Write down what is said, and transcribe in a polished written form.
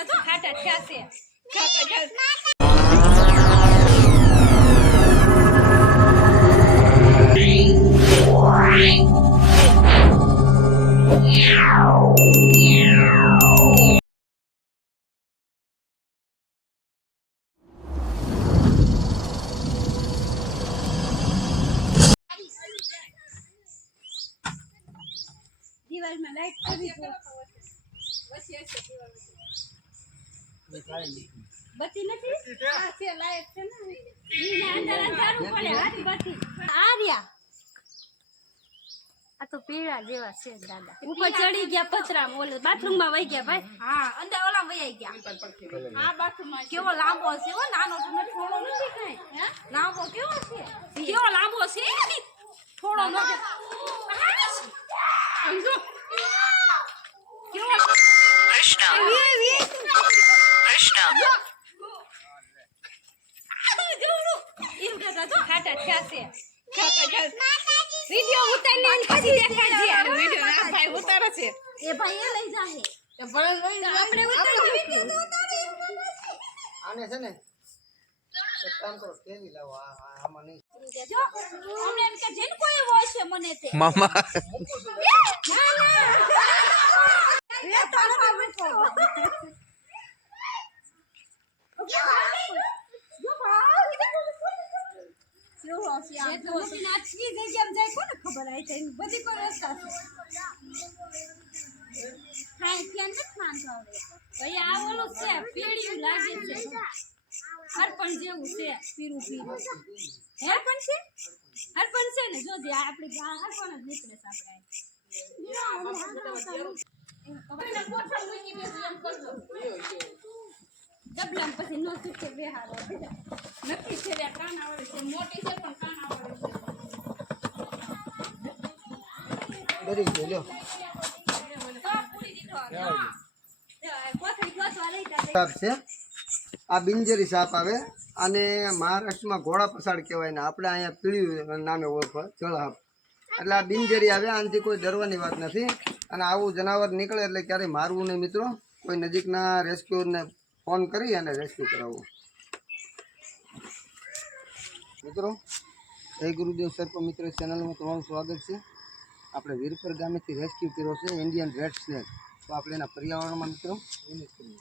દાદા તો ખાટા થયા છે ખાતો જાવ દિવાલમાં લાઈટ કરી દો બત્તી નથી આ છે લાઈટ છે ને ઈને અંદર અંધારું પડે હાથી બત્તી આર્યા આ તો પીળા જેવા છે દાદા ઉપર ચડી ગયા પતરામાં ઓલે બાથરૂમમાં વઈ ગયા ભાઈ હા અંદર ઓલા વઈ ગયા આ બાથરૂમમાં કેવો લાંબો છે ઓ નાનો તો નથી થોડો નથી કઈ હે લાંબો કેવો છે કેવો લાંબો છે થોડો નથી સમજો કેવો કૃષ્ણ એમ કહેતા તો ખાટા થયા છે ખાતા જાવ વિડિયો ઉતારીને પછી દેખાડજે વિડિયો ના ભાઈ ઉતારે છે એ ભાઈ એ લઈ જાહે તો ભલે લઈ આપણે ઉતારી વિડિયો તો ઉતારે આને છે ને એક કામ કરો કેવી લાવો આમાં નહીં જો અમને એમ કે જેન કોઈ હોય છે મને તે મામા ના એ તારા બેઠો હરપણ જેવું છે પીરું પીરું હરપણ છે ને જોજે આપડી હરપણ જ નીકળે છે ડબલામ પછી નો સુકે બેહારો નક્કી છે રે કાન આવડે છે મોટી છે પણ કાન આવડે છે બરી ગયો લ્યો તો પૂરી દીધો કોથળી ગોસવા લઈ તા સાપ છે આ બિંજરી સાપ આવે અને મહારાષ્ટ્રમાં ઘોડા પસાડ કહેવાય ને આપણે અહીંયા પીળ્યું નામે ઓળખો જળાપ એટલે આ બિંજરી આવે આનાથી કોઈ ડરવાની વાત નથી અને આવું જનાવર નીકળે એટલે ક્યારેય મારવું નહીં મિત્રો કોઈ નજીકના રેસ્ક્યુને ફોન કરી અને રેસ્ક્યુ કરાવવું મિત્રો જય ગુરુદેવ સર્પ મિત્ર ચેનલમાં તમારું સ્વાગત છે આપણે વીરપર ગામેથી રેસ્ક્યુ કર્યો છે ઇન્ડિયન રેડ સ્નેક તો આપણે એના પર્યાવરણમાં મિત્રો યુનિટ કરીએ